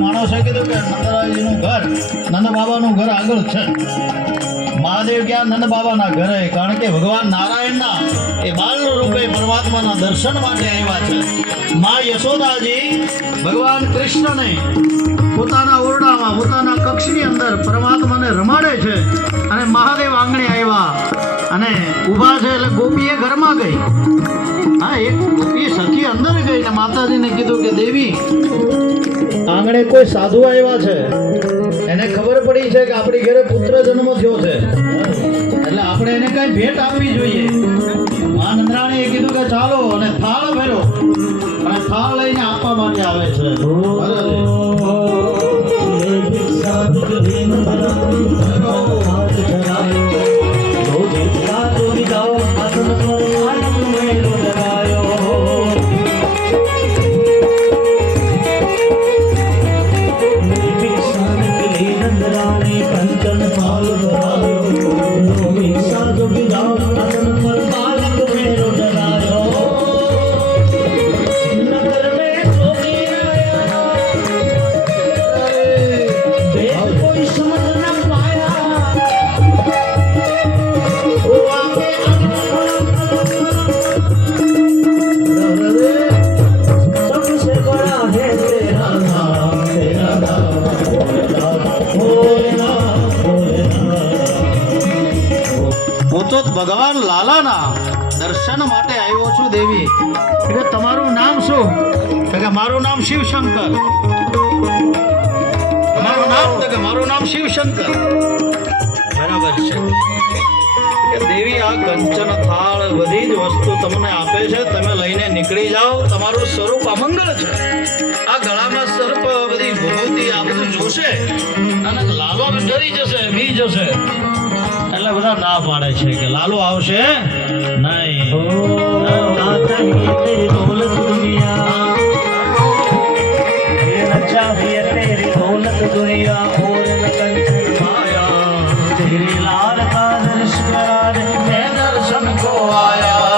માણસે કીધું કે નંદરાયજીનું ઘર નંદ બાબાનું ઘર આગળ છે. મહાદેવ ગયા નંદ બાબાના ઘરે, કારણ કે ભગવાન નારાયણના એ બાલ રૂપે પરમાત્માના દર્શન માટે આવ્યા છે. મા યશોદાજી ભગવાન કૃષ્ણને પોતાના ઓરડામાં પોતાના કક્ષની અંદર પરમાત્માને રમાડે છે અને મહાદેવ આંગણે આવ્યા અને ઊભા છે એટલે ગોપીએ ઘરમાં ગઈ. હા, એક ગોપીએ સખી અંદર ગઈ ને માતાજીને કીધું કે દેવી, આંગણે કોઈ સાધુ આવ્યા છે, એને ખબર પડી છે કે આપણી ઘરે પુત્ર જન્મ થયો છે, એટલે આપણે એને કઈ ભેટ આપવી જોઈએ. મા નંદરાણીએ કીધું કે ચાલો, અને થાળ ભર્યો અને થાળ લઈને આપવા માટે આવે છે. ભગવાન લાલાના દર્શન માટે આવ્યો છું દેવી. એટલે તમારું નામ શું? કે મારું નામ શિવશંકર. તમારું નામ? તો કે મારું નામ શિવશંકર. બરાબર છે. દેવી, આ કંચન થાળ બધી જ વસ્તુ તમને આપે છે, તમે લઈને નીકળી જાઓ. તમારું સ્વરૂપ અમંગળ છે. આ ગળામાં સર્પ, બધી ભભૂતિ, આ બધું જોશે અને લાલો ડરી જશે, બી જશે. એટલે બધા ના પાડે છે કે લાલો આવશે નહીં. લાલ કા દર્શન કો આયા.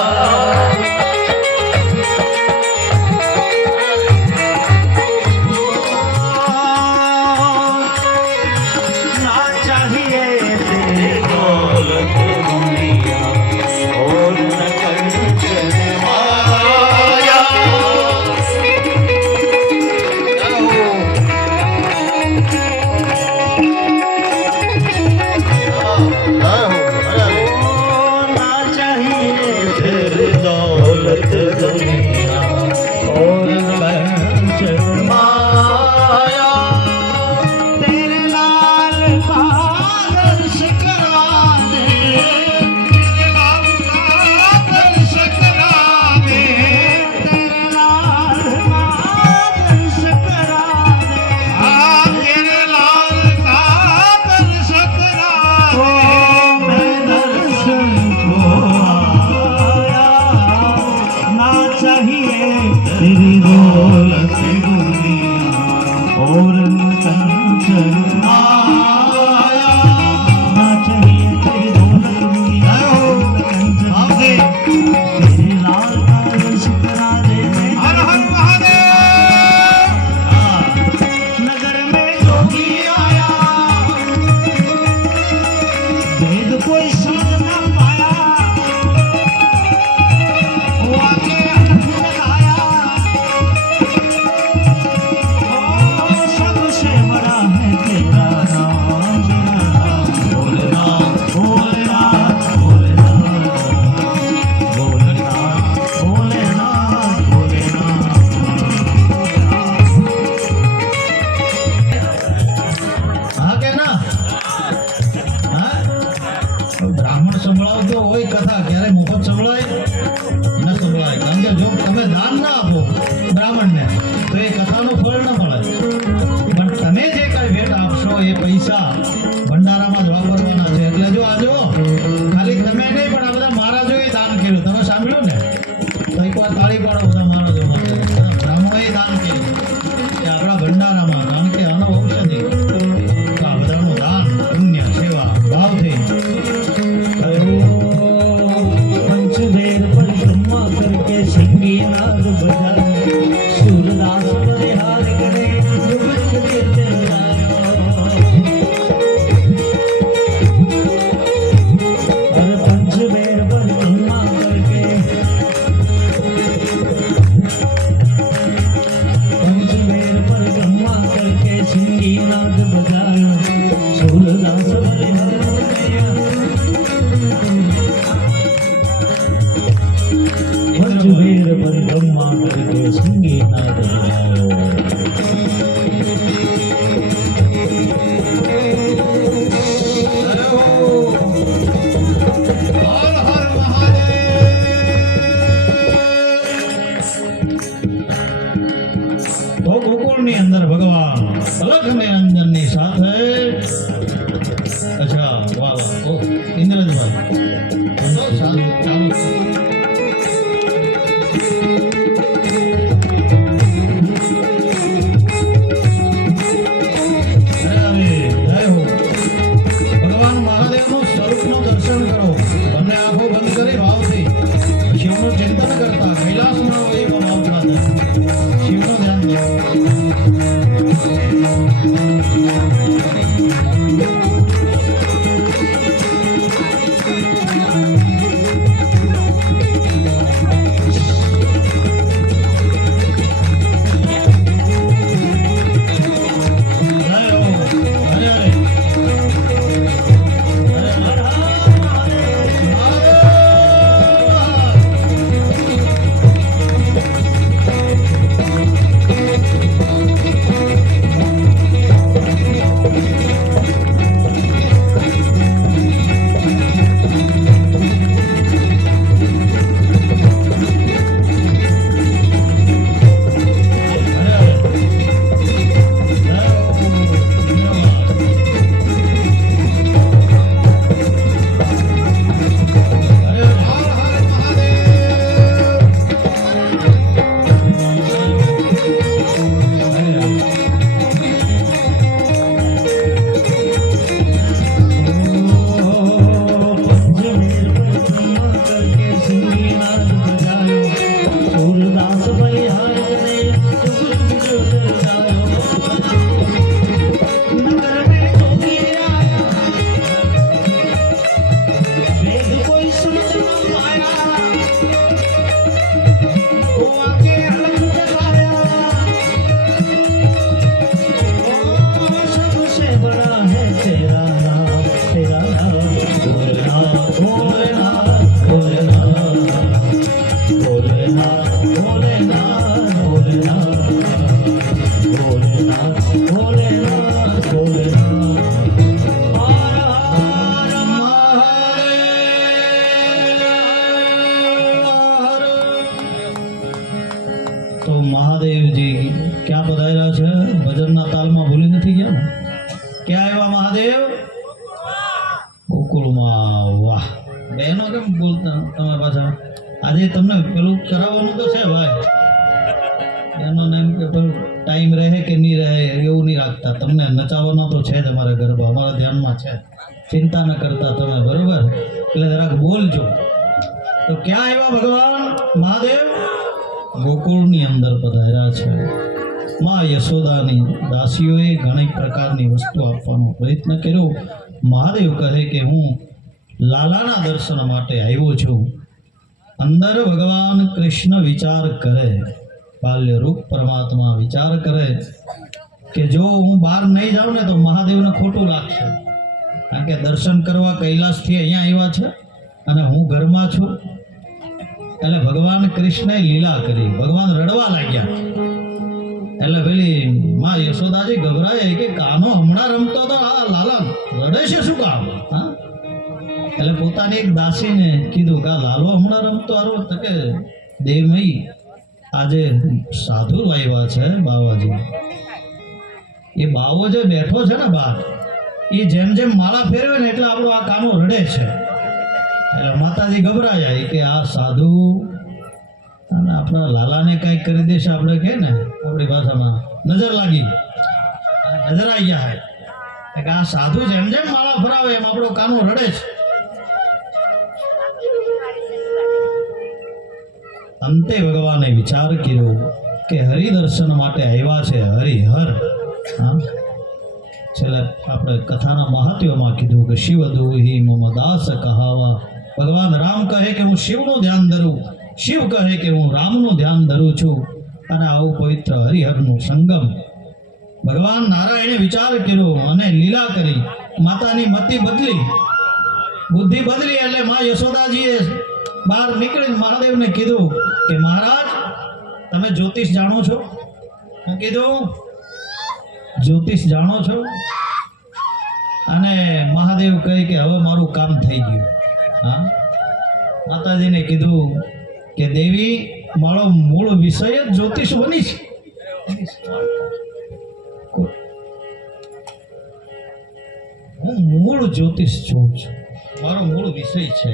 બ્રાહ્મણ સંભળાવતો હોય કથા ક્યારે મુફત સંભળાય ન સંભળાય. કારણ કે જો તમે દાન ના આપો બ્રાહ્મણને તો એ કથાનું ફળ ન મળે. પણ તમે જે કઈ ભેટ આપશો એ પૈસા ભંડારામાં જ વાપરવાના છે. એટલે જો આ જો ખાલી તમે નહીં પણ આ બધા મહારાજોએ દાન કર્યું. તમે સાંભળ્યું ને તો એકવાર તાળી પાડો બધા મહારાજો માટે. બ્રાહ્મણોએ દાન કર્યું કે આપણા ભંડારામાં. કારણ કે આનો ઔષધિ આ બધાનું દાન પુણ્ય સેવા ભાવથી. पंचदेर परिक्रमा करके सिंगी नाद बजाए सूरदास बलिहार करे जुग जुग कीर्तन गायो। अरे पंचदेर परिक्रमा करके सिंगी नाद बजाए सूरदास बलिहार पंचवीर परिक्रमा करके सिंगी नाद તો ગોકુળની અંદર ભગવાન અલગ નિરંજનની સાથે. અચ્છા વાહ વાહ. ઓ ઇન્દ્રજભાઈ ચાલુ ભગવાન મહાદેવનું સ્વરૂપનું દર્શન કરો. બંને આંખો બંધ કરી ભાવથી શિવનું ચિંતન કરતા કૈલાસમાં હોય પણ આવતા શિવનું ધ્યાન દો. તો મહાદેવજી ક્યાં પધાર્યા છે? ભજનના તાલમાં ભૂલી નથી ગયા ને? ક્યાં આવ્યા મહાદેવ? ગોકુળમાં. વાહ બહેનો કેમ બોલતા તમારા પાછા? આજે તમને પેલું કરાવવાનું તો છે ભાઈ. એનો એમ કે પેલું ટાઈમ રહે કે નહીં રહે એવું નહીં રાખતા. તમને નચાવવાનો તો છે જ અમારા ગરબા, અમારા ધ્યાનમાં છે. ચિંતા ન કરતા તમે, બરોબર? એટલે જરાક બોલજો. તો ક્યાં આવ્યા ભગવાન મહાદેવ? ગોકુળની અંદર પધાર્યા છે. માં યશોદાની દાસીઓએ ઘણી પ્રકારની વસ્તુ આપવાનો પ્રયત્ન કર્યો. મહાદેવ કહે કે હું લાલાના દર્શન માટે આવ્યો છું. અંદર ભગવાન કૃષ્ણ વિચાર કરે, બાલ્ય રૂપ પરમાત્મા વિચાર કરે કે જો હું બહાર નહીં જાઉં ને તો મહાદેવને ખોટું લાગશે, કારણ કે દર્શન કરવા કૈલાસથી અહીંયા આવ્યા છે અને હું ઘરમાં છું. એટલે ભગવાન કૃષ્ણએ લીલા કરી, ભગવાન રડવા લાગ્યા. એટલે પેલી માં યશોદાજી ગભરાય કે કાનો હમણાં રમતો હતો, આ લાલા રડે છે શું કામ? હા, એટલે પોતાની એક દાસીને કીધું કે આ લાલો હમણાં રમતો આરો તો કે દેવમયી આજે સાધુ લાવ્યા છે બાવાજી. એ બાવો જે બેઠો છે ને બહાર, એ જેમ જેમ માળા ફેરવે ને એટલે આપણો આ કાનો રડે છે. એટલે માતાજી ગભરાયા કે આ સાધુ અને આપણા લાલાને કંઈક કરી દેશે, આપણે કહે ને આપણી ભાષામાં નજર લાગી, નજર આવી ગયા કે આ સાધુ જેમ જેમ માળા ફરાવે એમ આપણો કાનો રડે છે. અંતે ભગવાને વિચાર કર્યો કે હરિદર્શન માટે આવ્યા છે હરિહર. હા, છેલ્લે આપણે કથાના મહાત્મ્યમાં કીધું કે શિવ દોહી મમ દાસ કહાવા. ભગવાન રામ કહે કે હું શિવનું ધ્યાન ધરું, શિવ કહે કે હું રામનું ધ્યાન ધરું છું. અને આવું પવિત્ર હરિહરનું સંગમ. ભગવાન નારાયણે વિચાર કર્યો અને લીલા કરી. માતાની મતિ બદલી, બુદ્ધિ બદલી. એટલે માં યશોદાજીએ બહાર નીકળીને મહાદેવને કીધું કે મહારાજ તમે જ્યોતિષ જાણો છો? મેં કીધું જ્યોતિષ જાણો છો? અને મહાદેવ કહે કે હવે મારું કામ થઈ ગયું. હા, માતાજીને કીધું કે દેવી મારો મૂળ વિષય જ જ્યોતિષ બની છે. હું મૂળ જ્યોતિષ છું, મારો મૂળ વિષય છે.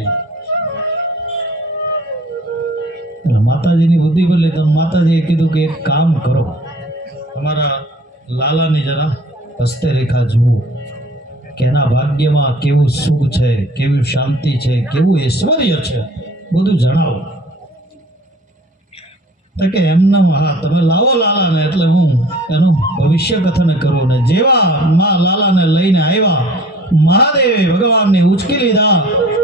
માતાજીની બુદ્ધિ બોલે તો માતાજીએ કીધું કે એક કામ કરો, તમારા લાલાની જરા હસ્તે રેખા જુઓ કે એના ભાગ્યમાં કેવું સુખ છે, કેવી શાંતિ છે, કેવું ઐશ્વર્ય છે, બધું જણાવો. તો કે એમના હા તમે લાવો લાલાને, એટલે હું એનું ભવિષ્ય કથન કરું. ને જેવા માં લાલાને લઈને આવ્યા, મહાદેવે ભગવાનને ઉચકી લીધા.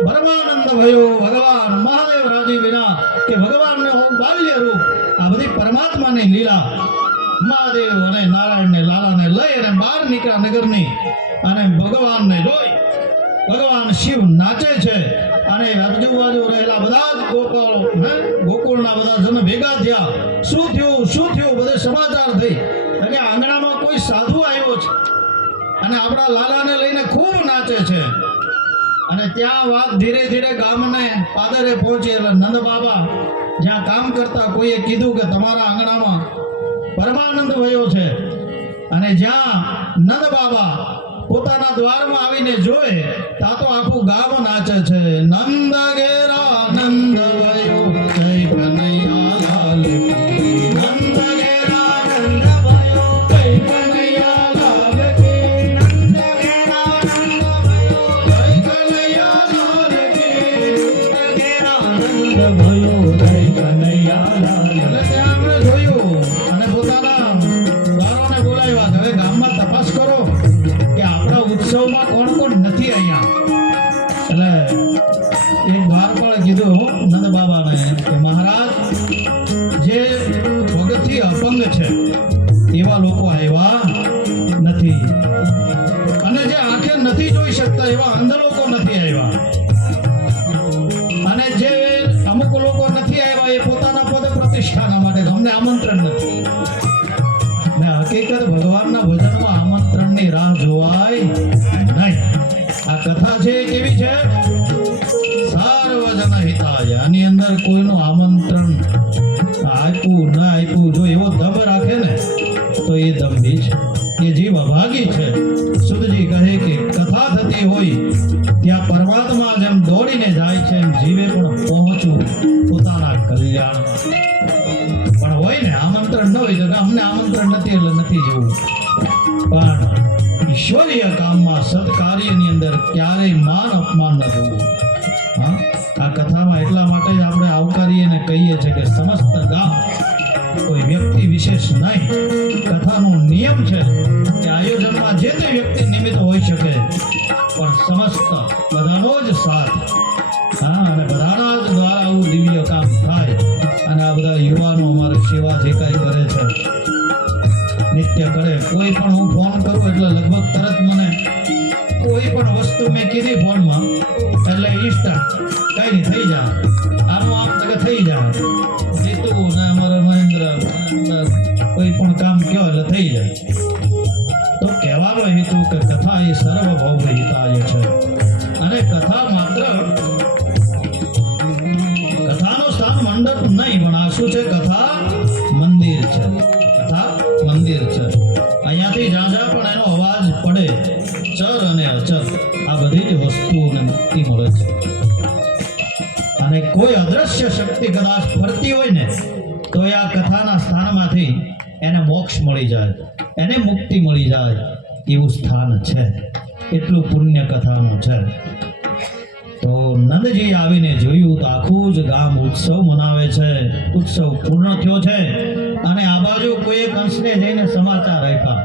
પરમાનંદ ભયો ભગવાન મહાદેવ રાજી વિના કે ભગવાનને હું બાલ્ય રૂપ, આ બધી પરમાત્માની લીલા. મહાદેવ અને નારાયણને લાલાને લઈ અને બહાર નીકળ્યા નગરની. અને ભગવાનને જોઈ ભગવાન શિવ નાચે છે. અને આજુબાજુ રહેલા બધા જ ગોકુળના બધા જણ ભેગા થયા. શું થયું બધે સમાચાર થઈ કે આંગણામાં કોઈ સાધુ આવ્યો છે અને આપણા લાલાને લઈને ખૂબ નાચે છે. અને ત્યાં વાત ધીરે ધીરે ગામને પાદરે પહોંચી. એટલે નંદ બાબા જ્યાં કામ કરતા કોઈએ કીધું કે તમારા આંગણામાં પરમાનંદ વયો છે. અને જ્યાં નંદ બાબા પોતાના દ્વારમાં આવીને જોયે ત્યાં તો આખું ગામ નાચે છે. નંદ ઘેરા નંદ વયો જય કનૈયા લાલ કી. નંદ ઘેરા નંદ વયો જય કનૈયા લાલ કી. નંદ ઘેરા નંદ વયો જય કનૈયા લાલ કી. નંદ ઘેરા નંદ વયો જય કનૈયા લાલ. એટલે ત્યાં આપણે જોયું અને પોતાના દ્વારોને બોલાવ્યા. હવે ગામમાં તપાસ કરો કે આપણા ઉત્સવમાં કોણ કોણ નથી અહીંયા. એટલે એક દ્વાર પર કીધું નંદ બાબાને કે મહારાજ જે પગથી અપંગ છે એવા લોકો આવ્યા નથી, અને જે આંખે નથી જોઈ શકતા એવા અંધ લોકો નથી આવ્યા, અને જે અમુક લોકો નથી આવ્યા એ પોતાના પદ પ્રતિષ્ઠાના માટે અમને આમંત્રણ નથી. ને હકીકત ભગવાનના ભજનમાં આમંત્રણની રાહ જોવાય નહીં. આ કથા છે કેવી છે? સર્વજન હિતાય. આની અંદર કોઈનું આમંત્રણ આપ્યું ન આપ્યું જો એવો દમ રાખે ને તો એ દંભી છે, એ જીવ અભાગી છે. સુધજી કહે કે કથા થતી હોય ત્યાં પરમાત્મા જેમ દોડીને જાય છે એમ જીવે પણ પહોંચવું પોતાના કલ્યાણ. પણ હોય ને આમંત્રણ ન હોય તો અમને આમંત્રણ નથી એટલે નથી જવું. પણ ઈશ્વરીય કામમાં સત્કાર્યની અંદર ક્યારેય માન અપમાન ન થવું. હા, આ કથામાં એટલા માટે જ આપણે આવકારીએ ને કહીએ છીએ કે સમસ્ત ગામ, કોઈ વ્યક્તિ વિશેષ નહીં. કથાનો નિયમ છે કે આયોજનમાં જે તે વ્યક્તિ નિમિત્ત હોઈ શકે પણ સમસ્ત બધાનો જ સાથ. હા, અને બધાના જ દ્વારા આવું દિવ્ય કામ થાય. અને આ બધા યુવાનો અમારી સેવા જે કાંઈ કરે છે નિત્ય કરે. કોઈ પણ હું ફોન કરું એટલે લગભગ તરત મને કોઈ પણ વસ્તુ મેં કીધી ફોનમાં એટલે ઇન્સ્ટા કઈ નહીં થઈ જાય. આનું આમ તકે થઈ જાય. જીતું ને અમારા મહેન્દ્ર કોઈ પણ કામ કયો એટલે થઈ જાય. તો કહેવાનો હેતુ કે કથા એ સર્વભૌમ હિતાય છે. અને કથા માત્ર કથાનું સ્થાન મંડપ નહીં, પણ આ શું છે? કથા મંદિર છે. કથા મંદિર છે. અહીંયાથી જ્યાં જ્યાં પણ એનો અવાજ પડે, ચર અને અચર આ બધી જ વસ્તુઓને મુક્તિ મળે છે. અને કોઈ અદ્રશ્ય શક્તિ કદાચ ફરતી હોય ને તો એ આ કથાના સ્થાનમાંથી એને મોક્ષ મળી જાય, એને મુક્તિ મળી જાય એવું સ્થાન છે. એટલું પુણ્ય કથાનું છે. તો નંદજી આવીને જોયું તો આખું જ ગામ ઉત્સવ મનાવે છે. ઉત્સવ પૂર્ણ થયો છે. અને આ બાજુ કોઈ કંસને જઈને સમાચાર આપ્યા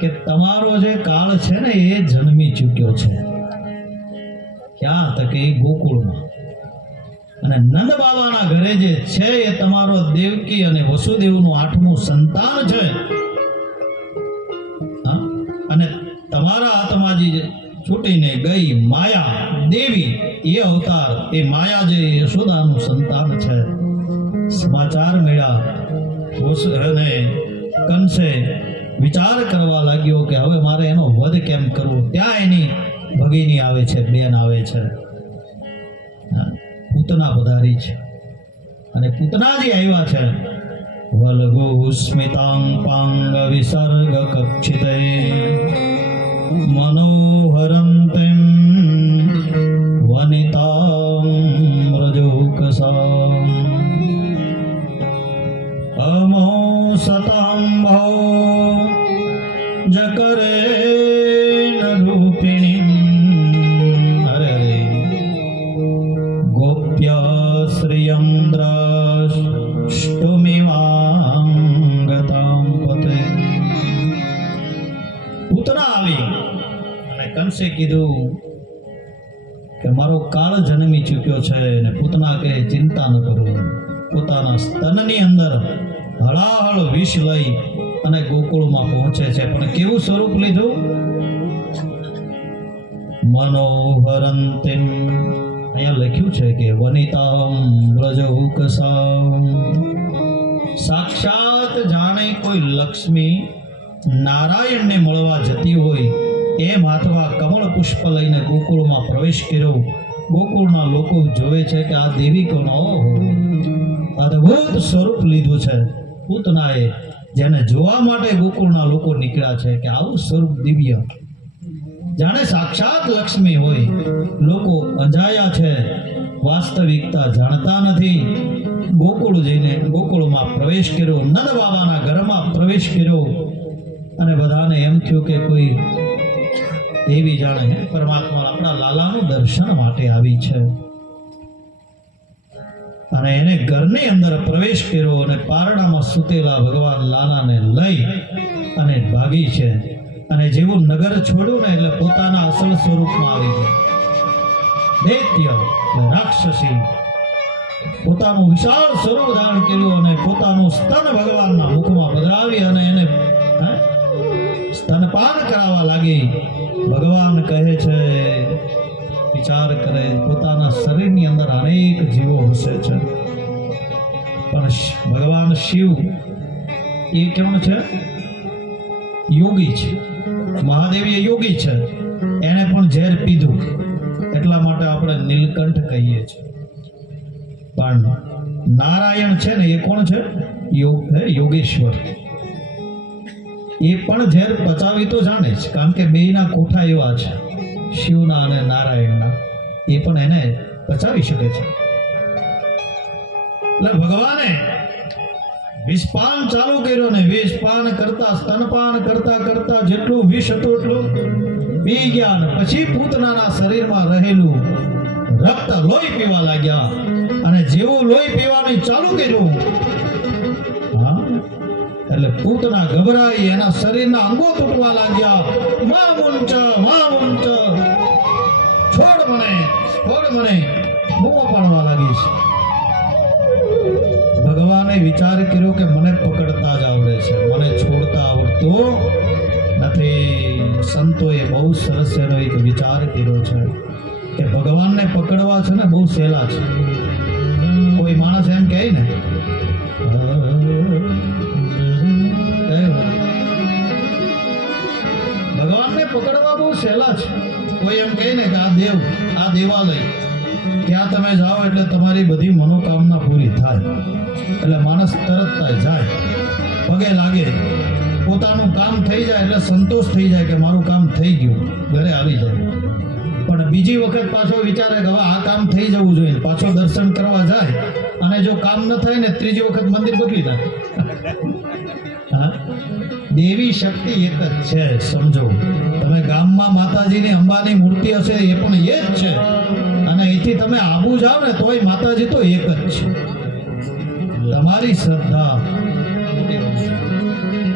કે તમારો જે કાળ છે ને એ જન્મી ચૂક્યો છે. ક્યાં? તો કે ગોકુળમાં. અને નંદ બાબાના ઘરે જે છે એ તમારો દેવકી અને વસુદેવનું 8મું સંતાન છે. હા? અને તમારા હાથમાં જે છૂટીને ગઈ માયા દેવી એ અવતાર, એ માયા જે યશોદાનું સંતાન છે. સમાચાર મળ્યા અને કંસે વિચાર કરવા લાગ્યો કે હવે મારે એનો વધ કેમ કરવો. ત્યાં એની ભગીની આવે છે, બેન આવે છે, પૂતના પધારી છે. અને પૂતનાજી આવ્યા છે. વલગો સ્મિતાંગ પાંગ વિસર્ગ કક્ષિતે મનોહરંતિમ વનિતાં રજોકસાં અમો સતાંભો જકરે રૂપિણીમ હરે હરે ગોપ્ય શ્રિયમ દ્રષ્ટુમિવાંગતાં પતે. પૂતના આવી અને કંસે કીધું કે મારો કાળ જન્મી ચૂક્યો છે. અને પૂતના કે ચિંતા ન કરો. પોતાના સ્તનની અંદર હળાહળ વિષ લઈ અને ગોકુળમાં પહોંચે છે. પણ કેવું સ્વરૂપ લીધું? મનોહરંતિમ. અહીંયા લખ્યું છે કે વનિતામ વ્રજૌકસામ. સાક્ષાત જાણે કોઈ લક્ષ્મી નારાયણને મળવા જતી હોય એમ હાથમાં કમળ પુષ્પ લઈને ગોકુળમાં પ્રવેશ કર્યો. ગોકુળના લોકો જોવે છે કે આ દેવી કોનો અદ્ભુત સ્વરૂપ લીધું છે પૂતનાએ, જેને જોવા માટે ગોકુળના લોકો નીકળ્યા છે કે આવું સ્વરૂપ દિવ્ય, જાણે સાક્ષાત લક્ષ્મી હોય. લોકો અંજાયા છે, વાસ્તવિકતા જાણતા નથી. ગોકુળ જઈને ગોકુળમાં પ્રવેશ કર્યો, નંદ બાબાના ઘરમાં પ્રવેશ કર્યો. અને બધાને એમ થયું કે કોઈ દેવી જાણે પરમાત્મા આપણા લાલાનું દર્શન માટે આવી છે. અને એને ઘરની અંદર પ્રવેશ કર્યો અને પારણામાં સૂતેલા ભગવાન લાલાને લઈ અને ભાગી છે. અને જેવું નગર છોડ્યું ને એટલે પોતાના અસલ સ્વરૂપમાં આવી ગઈ. દૈત્ય રાક્ષસી પોતાનું વિશાળ સ્વરૂપ ધારણ કર્યું અને પોતાનું સ્તન ભગવાનના મુખમાં પધરાવી અને એને સ્તનપાન કરાવવા લાગી. ભગવાન કહે છે, વિચાર કરે, પોતાના શરીરની અંદર અનેક જીવો હસે છે, પણ ભગવાન શિવ એ કેવું છે? યોગી છે. મહાદેવ એ યોગી છે. એને પણ ઝેર પીધું, એટલા માટે આપણે નીલકંઠ કહીએ છીએ. પણ નારાયણ છે ને એ કોણ છે? યોગેશ્વર. એ પણ ઝેર પચાવી તો જાણે છે, કારણ કે બેયના કોઠા એવા છે, શિવના અને નારાયણના. એ પણ એને પચાવી શકે છે. એટલે ભગવાને વિષપાન ચાલુ કર્યો ને વિષપાન કરતા સ્તનપાન કરતા કરતા જેટલું વિષ હતું એટલું પી ગયા. ને પછી પૂતનાના શરીરમાં રહેલું રક્ત લોહી પીવા લાગ્યા. અને જેવું લોહી પીવાનું ચાલુ કર્યું, એટલે પૂતના ગભરાઈ, એના શરીરના અંગો તૂટવા લાગ્યા. મા મુંચ છોડ મને બૂમો પાડવા લાગીશ. ભગવાને વિચાર કર્યો કે મને પકડતા જ આવડે છે, મને છોડતા આવડતું નથી. સંતોએ બહુ સરસ એનો એક વિચાર કર્યો છે કે ભગવાનને પકડવા છે ને બહુ સહેલા છે. કોઈ માણસ એમ કહે ને ભગવાનને પકડવા બહુ સહેલા છે. કોઈ એમ કહે ને કે આ દેવાલય ત્યાં તમે જાઓ એટલે તમારી બધી મનોકામના પૂરી થાય, એટલે માણસ તરત જાય, પગે લાગે, પોતાનું કામ થઈ જાય એટલે સંતોષ થઈ જાય કે મારું કામ થઈ ગયું, ઘરે આવી જાય. પણ બીજી વખત પાછો વિચારે કે હવે આ કામ થઈ જવું જોઈએ, પાછો દર્શન કરવા જાય અને જો કામ ન થાય ને ત્રીજી વખત મંદિર બદલી નાખે. હા, દેવી શક્તિ એક જ છે, સમજો. તમે ગામમાં માતાજીની અંબાની મૂર્તિ હશે એ પણ એ જ છે, અને અહીંથી તમે આબુ જાઓ ને તોય માતાજી તો એક જ છે. તમારી શ્રદ્ધા,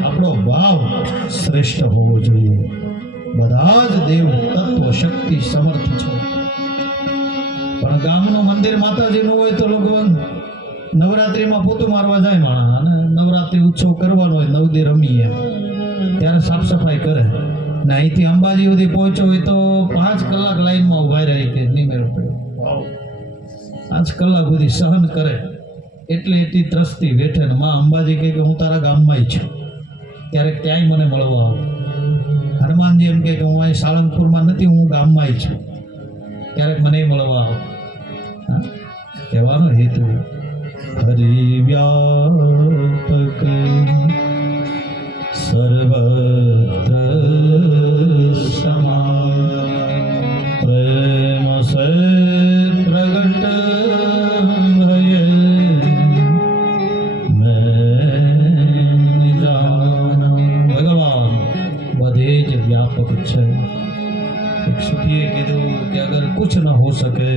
આપણો ભાવ શ્રેષ્ઠ હોવો જોઈએ. બધા જ દેવ તત્વ શક્તિ સમર્થ છે, પણ ગામનું મંદિર માતાજીનું હોય તો લોકો નવરાત્રિમાં પોતું મારવા જાય માણસ, અને નવરાત્રિ ઉત્સવ કરવાનો હોય, 9 દી રમીએ ત્યારે સાફ સફાઈ કરે ને અહીંથી અંબાજી સુધી પહોંચ્યો હોય તો 5 કલાક લાઈનમાં ઉભા રહી કે નહીં મેળ પડે, 5 કલાક સુધી સહન કરે. એટલી ત્રસ્તી વેઠે ને માં અંબાજી કહે કે હું તારા ગામમાં છું, ક્યારેક ત્યાંય મને મળવા આવું. હનુમાનજી એમ કહે કે હું અહીં સાળંગપુરમાં નથી, હું ગામમાં છું, ક્યારેક મને મળવા આવો. કહેવાનો હેતુ હરિવ્યાપક સર્વત્ર સમા પ્રેમ સે પ્રગટ ભય મેં જાના. ભગવાન બધે જ વ્યાપક છે. એક સુખીએ કીધું કે અગર कुछ न हो सके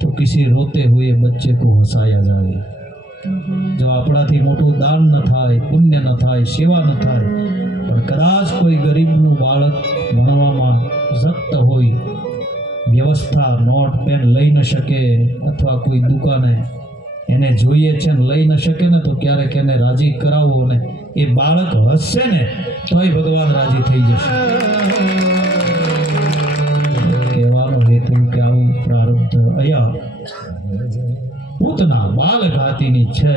तो किसी रोते हुए बच्चे को हंसाया जाए. જો આપણાથી મોટું દાન ન થાય, પુણ્ય ન થાય, સેવા ન થાય, પણ કદાચ કોઈ ગરીબનું બાળક ભણવામાં સખ્ત હોય, વ્યવસ્થા નોટ પેન લઈ ન શકે, અથવા કોઈ દુકાને એને જોઈએ છે ને લઈ ન શકે ને, તો ક્યારેક એને રાજી કરાવો ને એ બાળક હસશે ને તોય ભગવાન રાજી થઈ જશે. કહેવાનો હેતુ કે આવું પ્રારબ્ધ અહીંયા પૂતના બાલ ઘાતીની છે.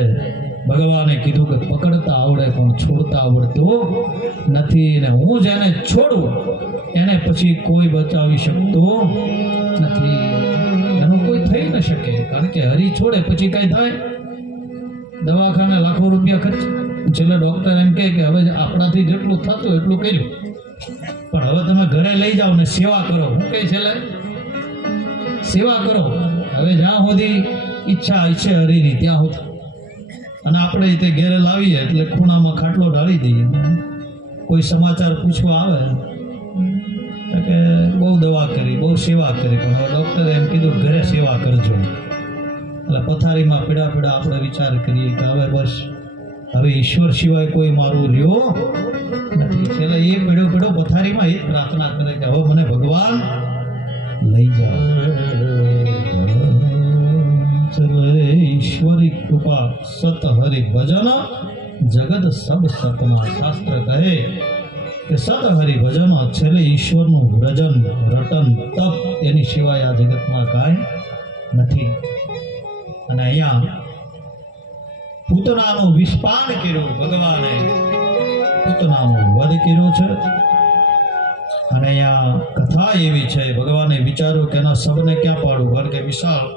ભગવાને કીધું કે પકડતા આવડે પણ છોડતા આવડતું નથી, ને હું જેને છોડું એને પછી કોઈ બચાવી શકતો નથી, એનું કોઈ થઈ ન શકે. કારણ કે હરી છોડે પછી કઈ થાય, દવાખાને લાખો રૂપિયા ખર્ચ, છેલ્લે ડોક્ટર એમ કહે કે હવે આપણાથી જેટલું થતું એટલું કર્યું, પણ હવે તમે ઘરે લઈ જાઓ ને સેવા કરો. હું કઈ છેલ્લે સેવા કરો. હવે જ્યાં સુધી ઈચ્છા છે હરીની ત્યાં સુધી, અને આપણે તે ઘેરે લાવીએ એટલે ખૂણામાં ખાટલો ઢાળી દઈએ. કોઈ સમાચાર પૂછવા આવે તો કે બહુ દવા કરી, બહુ સેવા કરી, પણ હવે ડૉક્ટરે એમ કીધું ઘરે સેવા કરજો. એટલે પથારીમાં પીડા આપણે વિચાર કરીએ કે હવે બસ, હવે ઈશ્વર સિવાય કોઈ મારું રહ્યો નથી. છેલ્લે એ પીડો પથારીમાં એ પ્રાર્થના કરે કે હવે મને ભગવાન લઈ જાઓ. ઈશ્વરી કૃપા સત હરિ ભજન જગત સબ સતના. શાસ્ત્ર કહે કે સત હરિ ભજન છેલ્લે ઈશ્વરનું વ્રજન, રટન, તપ, એની સિવાય આ જગતમાં કાંઈ નથી. અને અહીંયા પૂતનાનું વિસ્પાન કર્યું ભગવાને, પૂતનાનો વધ કર્યો છે. અને અહીંયા કથા એવી છે, ભગવાને વિચાર્યું કે એના સબને ક્યાં પાડું, કારણ કે વિશાળ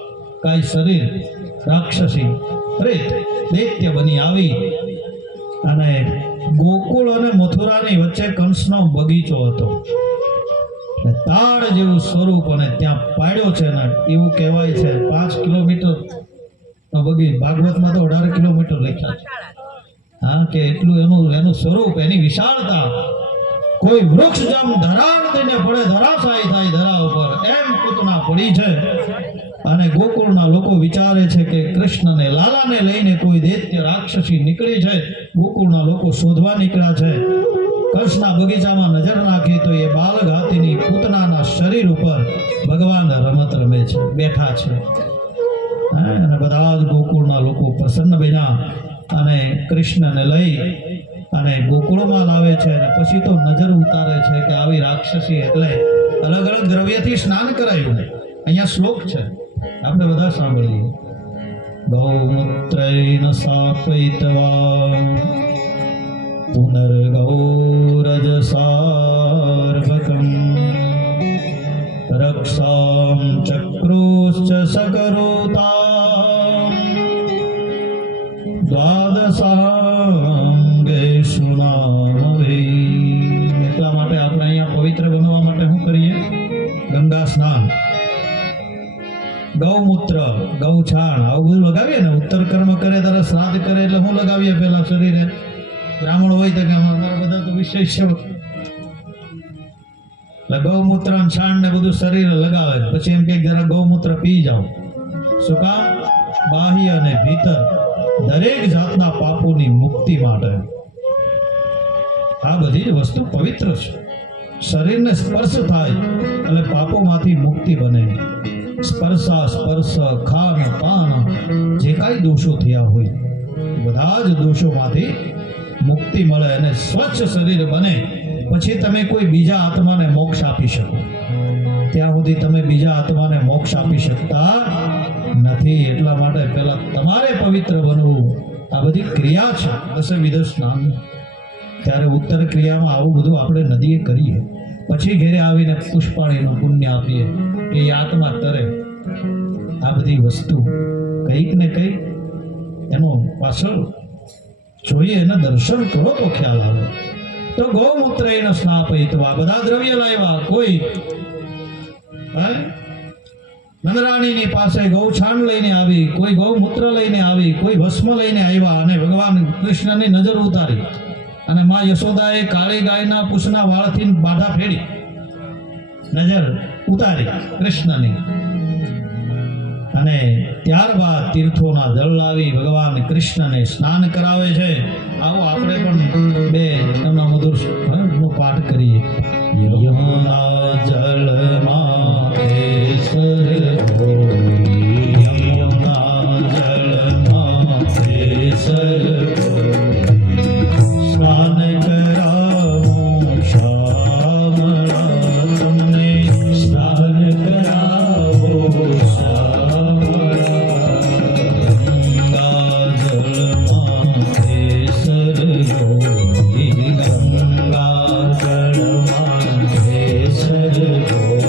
કાંઈ શરીર, રાક્ષસી પ્રેત દૈત્ય બની આવી અને ગોકુળ અને મથુરાની વચ્ચે કંસનો બગીચો હતો. તાળ જેવું સ્વરૂપ અને ત્યાં પાડ્યો છે ને એવું કહેવાય છે 5 કિલોમીટર બગીચો. ભાગવતમાં તો 18 કિલોમીટર લખ્યા છે. હા, કે એટલું એનું સ્વરૂપ, એની વિશાળતા. કોઈ વૃક્ષ જેમ ધરાણ થઈને પડે, ધરાશાયી થાય ધરા ઉપર, એમ પૂતના પડી છે. અને ગોકુળના લોકો વિચારે છે કે કૃષ્ણને લાલાને લઈને કોઈ દૈત્ય રાક્ષસી નીકળી છે. ગોકુળના લોકો શોધવા નીકળ્યા છે. હર્ષના બગીચામાં નજર નાખી તો એ બાલક હાથીની પૂતનાના શરીર ઉપર ભગવાન રમત રમે છે, બેઠા છે. અને બધા જ ગોકુળના લોકો પ્રસન્ન બન્યા અને કૃષ્ણને લઈ અને ગોકુળમાં લાવે છે. અને પછી તો નજર ઉતારે છે કે આવી રાક્ષસી એટલે અલગ અલગ દ્રવ્યથી સ્નાન કરાયું. અહીંયા શ્લોક છે, આપણે બધા સાંભળીએ. ગૌમૂત્રૈન સાપયિત્વા પુનર્ગૌરજસાર્ભકમ રક્ષાં ચક્રુશ્ચ સકરોતા દ્વાદશાંગેષુ નામભી. એટલા માટે આપણે અહીંયા પવિત્ર બનવા માટે શું કરીએ? ગંગા સ્નાન, ગૌમૂત્ર, ગૌછાણ આવું બધું લગાવીએ ને. ઉત્તર કર્મ કરે ત્યારે શ્રાદ્ધ કરે એટલે હું લગાવીએ પેલા શરીરે. બ્રાહ્મણ હોય તો કે અમારા બધા તો વિશેષ છે એટલે ગૌમૂત્ર છાણ ને બધું શરીરે લગાવે. પછી એમ કે જરા ગૌમૂત્ર પી જાઓ. શું કામ? બાહ્ય અને ભીતર દરેક જાતના પાપોની મુક્તિ માટે. આ બધી જ વસ્તુ પવિત્ર છે. શરીરને સ્પર્શ થાય એટલે પાપોમાંથી મુક્તિ બને. સ્પર્શા સ્પર્શ, ખાન પાન, જે કાંઈ દોષો થયા હોય બધા જ દોષોમાંથી મુક્તિ મળે અને સ્વચ્છ શરીર બને. પછી તમે કોઈ બીજા આત્માને મોક્ષ આપી શકો. ત્યાં સુધી તમે બીજા આત્માને મોક્ષ આપી શકતા નથી. એટલા માટે પહેલા તમારે પવિત્ર બનવું. આ બધી ક્રિયા છે દશવિધ સ્નાન. ત્યારે ઉત્તર ક્રિયામાં આવું બધું આપણે નદીએ કરીએ, પછી ઘેરે આવીને પુષ્પાણીનું પુણ્ય આપીએ, એ આત્મા તરે. આ બધી વસ્તુ કંઈક ને કંઈક એનો પાછળ જોઈએ અને દર્શન કરો તો ખ્યાલ આવે. તો ગૌમૂત્ર એને સ્નાપયિત્વા, બધા દ્રવ્ય લાવ્યા. કોઈ નંદરાણીની પાસે ગૌછાણ લઈને આવી, કોઈ ગૌમૂત્ર લઈને આવી, કોઈ ભસ્મ લઈને આવ્યા અને ભગવાન કૃષ્ણની નજર ઉતારી. અને માં યશોદાએ કાળી ગાયના પૂછના વાળથી બાધા ફેરી નજર ઉતારી કૃષ્ણની. અને ત્યારબાદ તીર્થોના જળ લાવી ભગવાન કૃષ્ણને સ્નાન કરાવે છે. આવો આપણે પણ બે એમના મધુર નો પાઠ કરીએ. યમુના જળમાં કેસર હોય, યમુના જળમાં કેસર હોય, સ્નાન કરાવું શ્યામળા તમને, સ્નાન કરાવો શ્યામળા. ગંગા જળમાં કેસર હોય, ગંગા જળમાં કેસર હોય.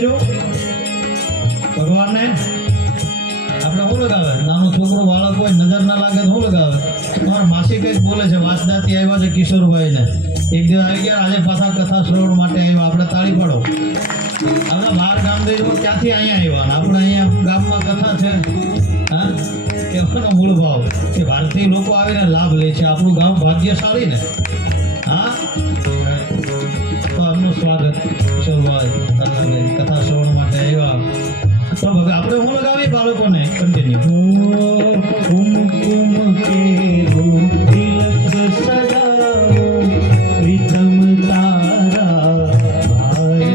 કર્યું ભગવાનને? આપણે શું લગાવે? નાનો છોકરો બાળક હોય નજર ના લાગે તો શું લગાવે? તમારા માસી કંઈક બોલે છે, વાસદાથી આવ્યા છે કિશોરભાઈને, એક દિવસ આવી ગયા, આજે પાછા કથા શ્રવણ માટે આવ્યા, આપણે તાળી પડો. આપણે બહાર ગામ જઈ ક્યાંથી અહીંયા આવ્યા? આપણે અહીંયા ગામમાં કથા છે. હા, કહેવાનો મૂળ ભાવ કે ભારતીય લોકો આવીને લાભ લે છે. આપણું ગામ ભાગ્યશાળી ને. હા, તો આપનું સ્વાગત કિશોરભાઈ કથા શ્રવણ માટે આવ્યા. તો હવે આપણે હું લગાવી બાળકોને કન્ટિન્યુ. कुमकुम के रो तिलक सजाओ प्रीतम तारा भाई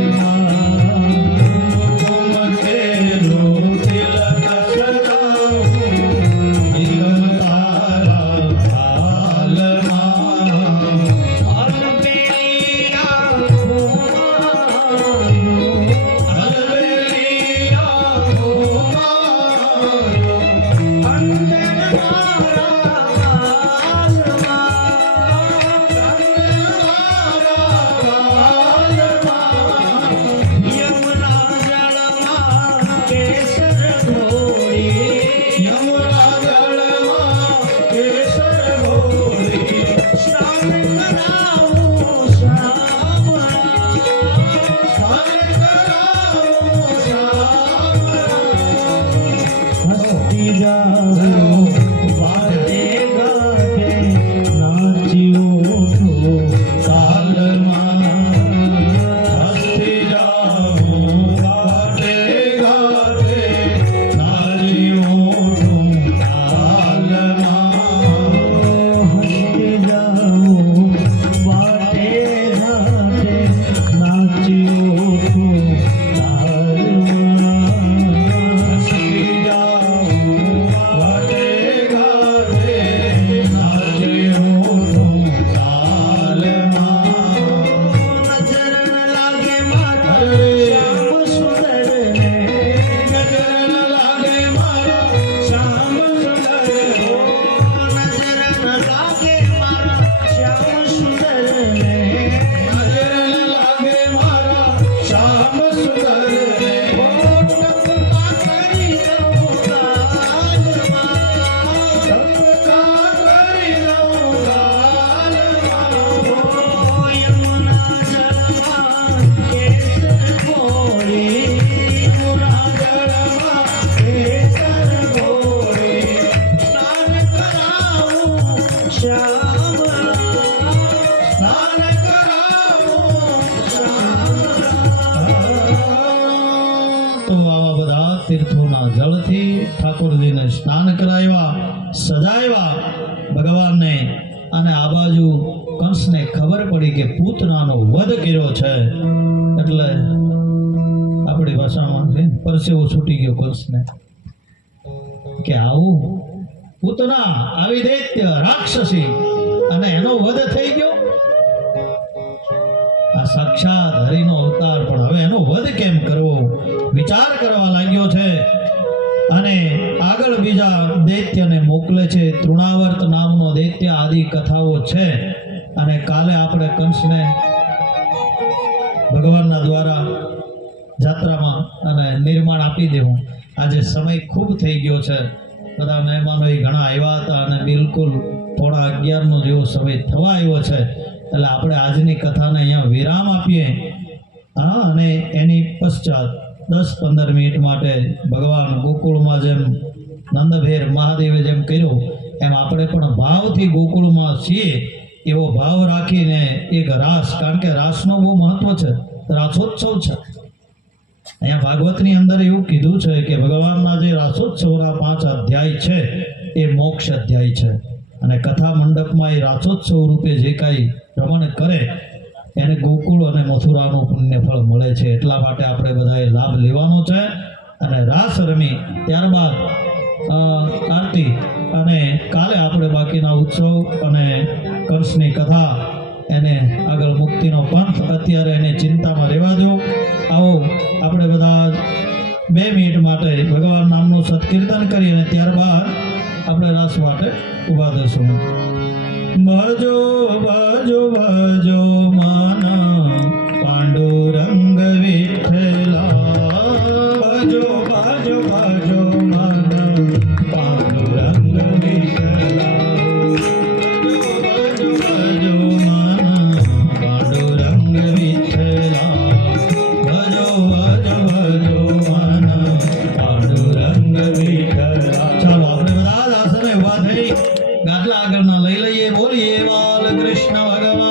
कुमकुम केलो तिलक सजाओ प्रीतम तारा भालमा अलबेलिया अलबेलिया घुमायो अंजन मारा यमुना जलमा केसर घोड़ी यमुना जलमा केसर घोड़ी स्नान कराऊं श्यामला स्नान कराओ श्यामला हस्ती जाओ बाटे गाटे नाचियो तो तालमा हस्ती जाऊं घाटे घाटे नाचियो तुम तालमा हस्ती जाओ बाटे घाटे नाचियो तो तालमा हस्ती जाऊं घाटे घाटे नाचियो तुम तालमा नजर न लागे मारा श्याम सुंदर ने नजर न लागे मारा श्याम सुंदर हो नजर न लागे मारा श्याम सुंदर ने नजर न लागे मारा श्याम सुंदर ने टपका करी दऊं गालमा टपका करी दऊं गालमा यमुना जलमा केसर घोड़ी यमुना जलमा केसर घोड़ी स्नान कराऊं श्यामला स्नान कराओ તો આવા બધા તીર્થોના જળથી ઠાકોરજીને સ્નાન કરાવ્યા, સજાવ્યા ભગવાનને. અને આ બાજુ કંસને ખબર પડી કે પૂતનાનો વધ કર્યો છે, એટલે આપણી ભાષામાં છે ને, પરસેવો છૂટી ગયો કંસને કે આવું પૂતના, આવી દૈત્ય રાક્ષસી અને એનો વધ થઈ ગયો. આ સાક્ષાત હરિનો અવતાર, પણ હવે એનો વધ કેમ કરવો વિચાર કરવા લાગ્યો છે. અને આગળ બીજા દૈત્યને મોકલે છે. તૃણાવર્ત નામનો દૈત્ય આદિ કથાઓ છે. અને કાલે આપણે કંસને ભગવાનના દ્વારા જાત્રામાં અને નિર્માણ આપી દેવું. આજે સમય ખૂબ થઈ ગયો છે, બધા મહેમાનો ઘણા આવ્યા હતા અને બિલકુલ 11:30 જેવો સમય થવા આવ્યો છે. એટલે આપણે આજની કથાને અહીંયા વિરામ આપીએ. હા, અને એની પશ્ચાત 10-15 મિનિટ માટે ભગવાન ગોકુળમાં જેમ નંદભેર મહાદેવે જેમ કર્યું એમ આપણે પણ ભાવથી ગોકુળમાં છીએ એવો ભાવ રાખીને એક રાસ, કારણ કે રાસનું બહુ મહત્વ છે, રાસોત્સવ છે. અહીંયા ભાગવતની અંદર એવું કીધું છે કે ભગવાનના જે રાસોત્સવના 5 અધ્યાય છે એ મોક્ષ અધ્યાય છે. અને કથા મંડપમાં એ રાસોત્સવ રૂપે જે કાંઈ રમણ કરે એને ગોકુળ અને મથુરાનું પુણ્યફળ મળે છે. એટલા માટે આપણે બધાએ લાભ લેવાનો છે. અને રાસ રમી ત્યારબાદ આરતી, અને કાલે આપણે બાકીના ઉત્સવ અને કંસની કથા, એને આગળ મુક્તિનો પંથ, અત્યારે એને ચિંતામાં રહેવા દો. આવો આપણે બધા 2 મિનિટ માટે ભગવાન નામનું સત્કીર્તન કરી અને ત્યારબાદ આપણે રાસ માટે ઊભા થઈશું. ભજો ભજો ભજો મન પાંડુરંગ વિઠ્ઠલા કૃષ્ણ ભગવાન